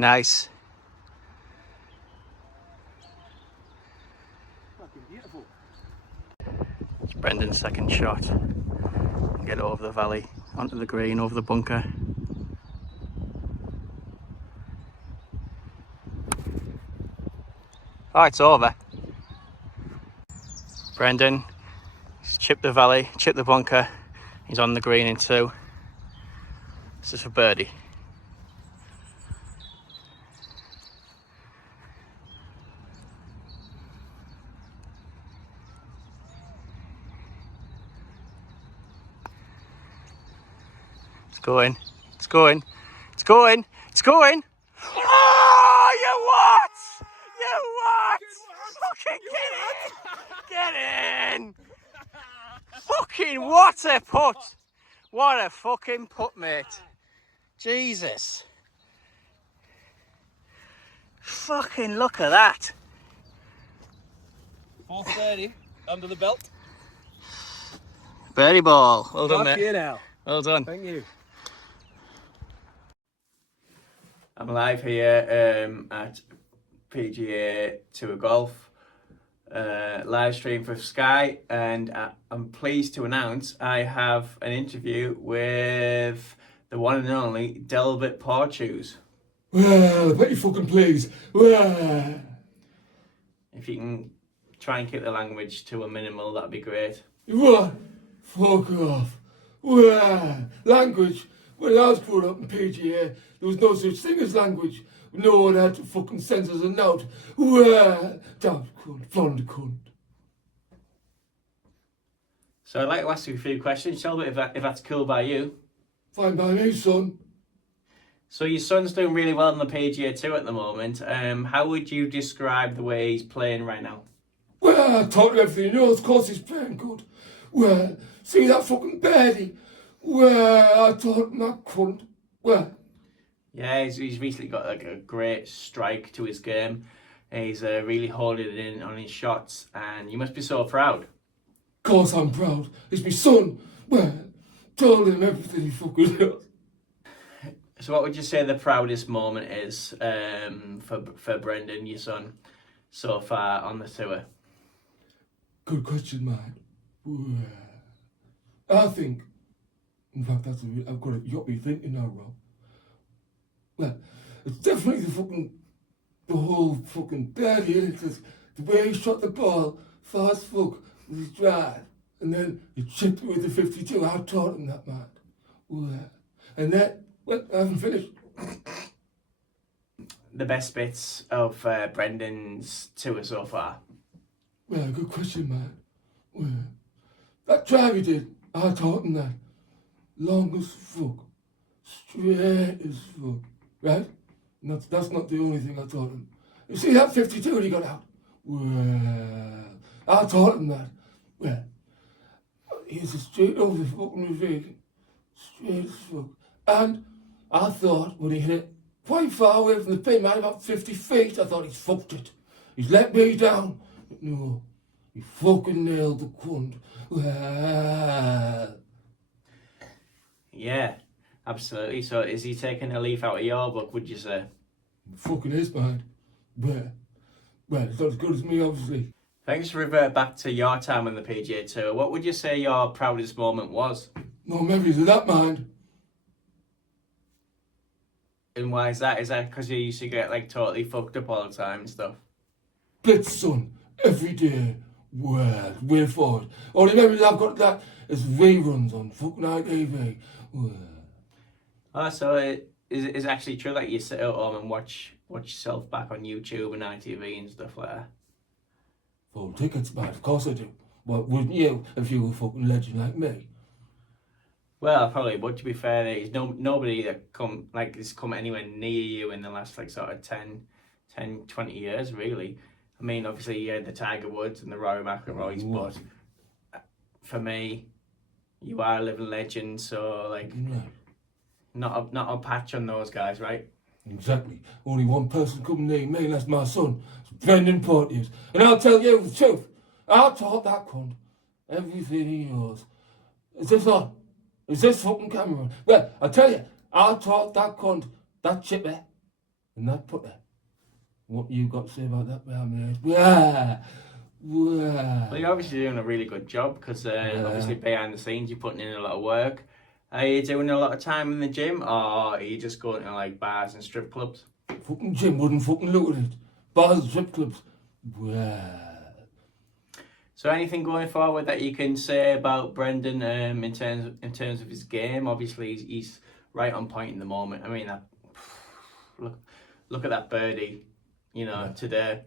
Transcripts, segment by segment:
Nice. Fucking beautiful. It's Brendan's second shot. Get it over the valley, onto the green, over the bunker. Oh, it's over. Brendan, he's chipped the valley, chipped the bunker. He's on the green in 2. This is for birdie. It's going, it's going, it's going, it's going. Oh, you what? You what? Fucking get in! Get in! Fucking what a putt! What a fucking putt, mate. Jesus. Fucking look at that. 430 under the belt. Birdie ball. Well done, mate. You now. Well done. Thank you. I'm live here at PGA Tour Golf live stream for Sky, and I'm pleased to announce I have an interview with the one and only Delbert Portues. Well, I bet you fucking please. Well. If you can try and keep the language to a minimal, that'd be great. What? Fuck off. Well, language. When I was growing up in PGA, there was no such thing as language. No one had to fucking censors a note. Well, damn cunt, blonde cunt. So I'd like to ask you a few questions, Delbert, if that's cool by you. Fine by me, son. So your son's doing really well on the PGA Tour at the moment. How would you describe the way he's playing right now? Well, I taught him everything he knows. Of course he's playing good. Well, see that fucking Birdie? Well, I taught him that cunt. Well. Yeah, he's recently got like a great strike to his game. He's really holding it in on his shots, and you must be so proud. Of course I'm proud. It's my son. Well, told him everything he fucking knows. So what would you say the proudest moment is for Brendan, your son, so far on the tour? Good question, man. Well, I think, in fact, I've got me thinking now, Rob. Well, it's definitely the whole fucking Birdie, innit? The way he shot the ball, fast fuck, with his drive, and then he chipped it with the 52. I taught him that, man. Well, and then, well, I haven't finished. The best bits of Brendan's tour so far? Well, good question, man. Well, that drive he did, I taught him that. Long as fuck. Straight as fuck. Right? And that's not the only thing I taught him. You see that 52 when he got out? Well, I taught him that. Well, he's a straight over the fucking ravine. Straight as fuck. And I thought when he hit it quite far away from the pin, man, about 50 feet, I thought he's fucked it. He's let me down. But no, he fucking nailed the cunt. Well. Yeah, absolutely. So is he taking a leaf out of your book, would you say? Fucking is, man. Well, it's not as good as me, obviously. Thanks to revert back to your time on the PGA Tour, what would you say your proudest moment was? No memories of that, man. And why is that? Is that because you used to get like totally fucked up all the time and stuff? Blitz, son. Every day. Well, way forward. Only memories I've got of that is reruns on fucking ITV. Well. Oh, so it is actually true that you sit at home and watch yourself back on YouTube and ITV and stuff like that? Full tickets, man. Of course I do. But wouldn't you if you were a fucking legend like me? Well, probably would, to be fair. There's nobody that has come anywhere near you in the last like sort of 10, 20 years, really. I mean, obviously you had the Tiger Woods and the Rory McIlroys, but for me, you are a living legend, so like not a patch on those guys, right? Exactly. Only one person coming near me, and that's my son. It's Brendan Portues. And I'll tell you the truth. I taught that cunt everything he knows. Is this on? Is this fucking camera on? Well, I tell you, I taught that cunt, that chipper, and that putter. What you got to say about that, mate? Wah! Well, you're obviously doing a really good job because obviously behind the scenes you're putting in a lot of work. Are you doing a lot of time in the gym, or are you just going to like bars and strip clubs? Fucking gym wouldn't fucking look at it. Bars and strip clubs. Wah! So anything going forward that you can say about Brendan in terms of his game? Obviously he's right on point in the moment. I mean, look at that birdie, today.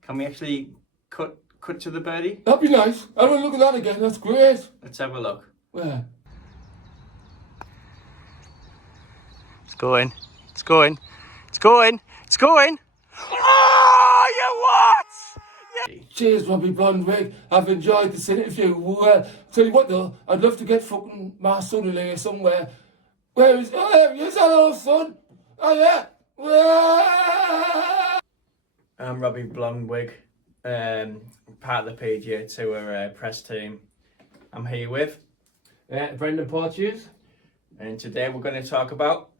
Can we actually cut to the birdie? That'd be nice. I want to look at that again. That's great. Let's have a look. Where? It's going. It's going. It's going. It's going. Oh, you what? Cheers, Robbie Bløndewig. I've enjoyed this interview. Well, tell you what though, I'd love to get fucking my son in here somewhere. Where is? Oh, there he is. Hello, son. Oh yeah. I'm Robbie Bløndewig, part of the PGA Tour press team. I'm here with Delbert Portues. And today we're going to talk about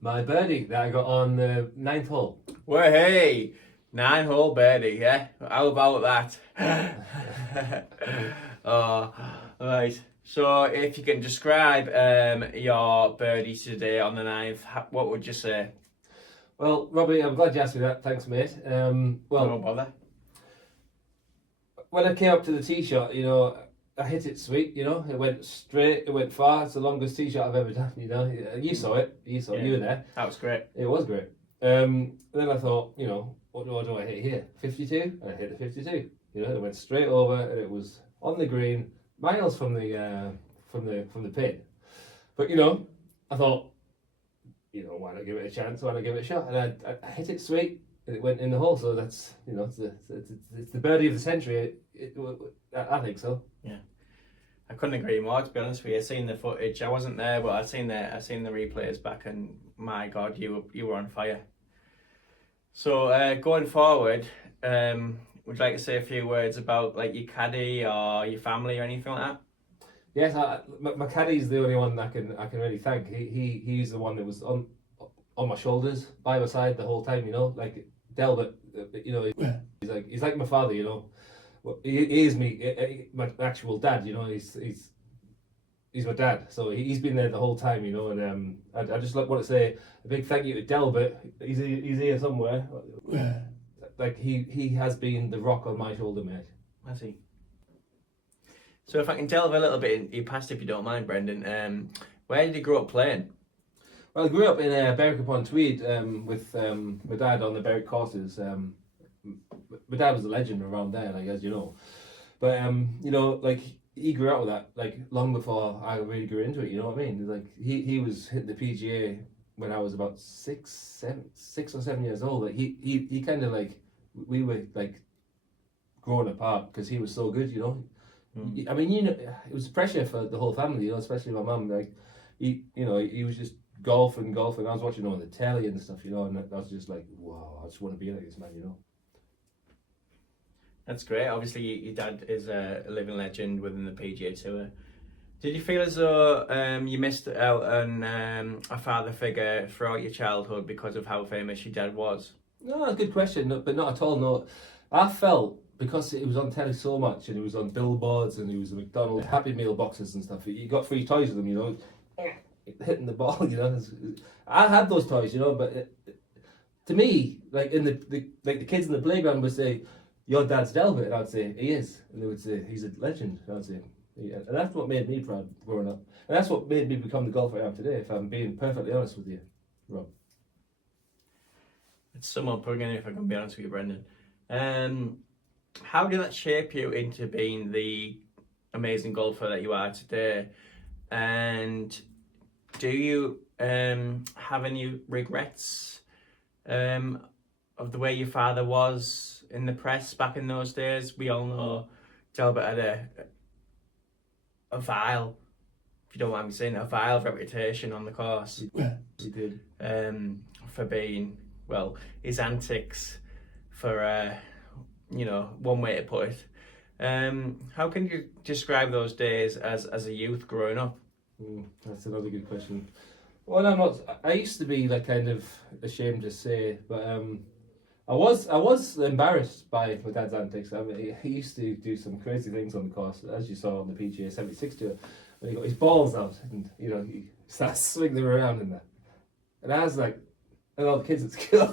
My birdie that I got on the 9th hole. well, hey, 9-hole birdie, yeah? How about that? Oh, right. So if you can describe your birdie today on the 9th, what would you say? Well, Robbie, I'm glad you asked me that. Thanks, mate. No bother. When I came up to the tee shot, I hit it sweet, it went straight, it went far. It's the longest tee shot I've ever done, You saw it, you were there. That was great. It was great. Then I thought, what do I hit here? 52? And I hit the 52. It went straight over and it was on the green, miles from the pin. But I thought, why not give it a chance? Why not give it a shot? And I hit it sweet and it went in the hole. So that's it's the birdie of the century. I think so. Yeah, I couldn't agree more. To be honest with you, I seen the footage. I wasn't there, but I seen the replays back, and my God, you were on fire. So going forward, would you like to say a few words about like your caddy or your family or anything like that? Yes, my caddy's the only one I can really thank. He's the one that was on my shoulders, by my side the whole time. Like Delbert, he's like my father. Well, he is me, my actual dad. He's my dad. So he's been there the whole time. And I just want to say a big thank you to Delbert. He's here somewhere. Like he has been the rock on my shoulder, mate. I see. So if I can delve a little bit in your past, if you don't mind, Brendan, where did you grow up playing? Well, I grew up in Berwick upon Tweed with my dad on the Berwick courses. My dad was a legend around there, like as you know. But like he grew out with that, like long before I really grew into it. You know what I mean? Like he was hitting the PGA when I was about 6 or 7 years old. Like he kind of like we were like growing apart because he was so good. I mean, it was pressure for the whole family, especially my mum. Like, he was just golfing. I was watching on the telly and stuff, and I was just like, wow, I just want to be like this man, That's great. Obviously, your dad is a living legend within the PGA Tour. Did you feel as though you missed out on a father figure throughout your childhood because of how famous your dad was? No, that's a good question, but not at all. No, I felt because it was on telly so much and it was on billboards and it was the McDonald's Happy Meal boxes and stuff. You got free toys with them, hitting the ball. I had those toys, but to me, like in the kids in the playground would say, "Your dad's Delbert," and I'd say, "He is," and they would say, "He's a legend," and I'd say, "Yeah." And that's what made me proud growing up, and that's what made me become the golfer I am today. If I'm being perfectly honest with you, Rob. It's somewhat upbringing, if I can be honest with you, Brendan. How did that shape you into being the amazing golfer that you are today? And do you have any regrets of the way your father was in the press back in those days? We all know Delbert had a vile, if you don't mind me saying, a vile reputation on the course. Yeah, He did. For being, well, his antics, for one way to put it. How can you describe those days as a youth growing up? That's another good question. Well, I'm not. I used to be like kind of ashamed to say, but I was embarrassed by my dad's antics. I mean, he used to do some crazy things on the course, as you saw on the PGA 76 tour, when he got his balls out and he starts swinging them around in there. And I was like, and all the kids at school,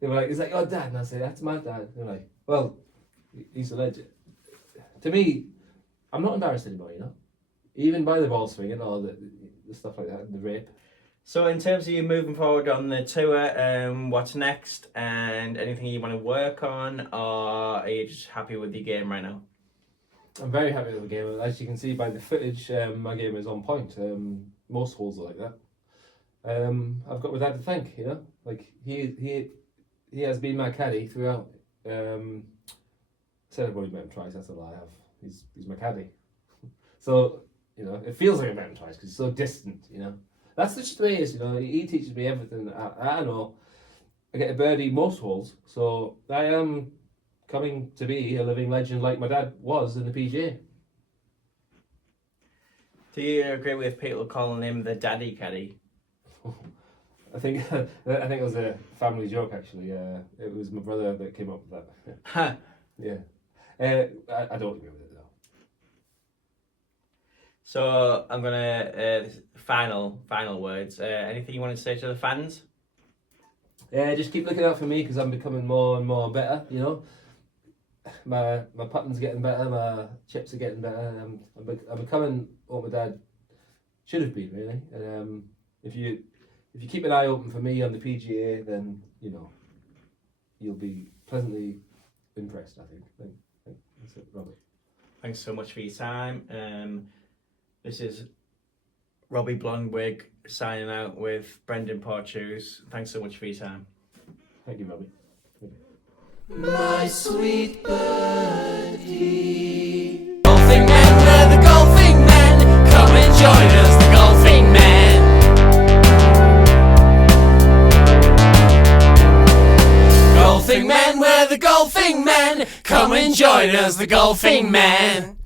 they were like, "He's like, oh, Dad," and I say, "That's my dad." They're like, "Well, he's a legend." To me, I'm not embarrassed anymore, even by the ball swinging or the stuff like that, and the rape. So in terms of you moving forward on the tour, what's next, and anything you want to work on, or are you just happy with your game right now? I'm very happy with the game. As you can see by the footage, my game is on point. Most holes are like that. I've got my dad to thank, like he has been my caddy throughout. Said I've only met him twice, that's a lie. He's my caddy. So, it feels like I met him twice because he's so distant, That's just the way it is, He teaches me everything I know. I get a birdie most holes, so I am coming to be a living legend like my dad was in the PGA. Do you agree with people calling him the daddy caddy? I think it was a family joke actually. It was my brother that came up with that. Yeah. I don't agree with it though. So I'm gonna final words. Anything you want to say to the fans? Just keep looking out for me because I'm becoming more and more better. My putting's getting better. My chips are getting better. I'm becoming what my dad should have been really. And if you keep an eye open for me on the PGA, then you'll be pleasantly impressed. I think. That's it, Robert. Thanks so much for your time. This is Robbie Bløndewig signing out with Delbert Portues. Thanks so much for your time. Thank you, Robbie. My sweet birdie. Golfing man, we're the golfing men. Come and join us, the golfing men. Golfing men, we're the golfing men. Come and join us, the golfing men.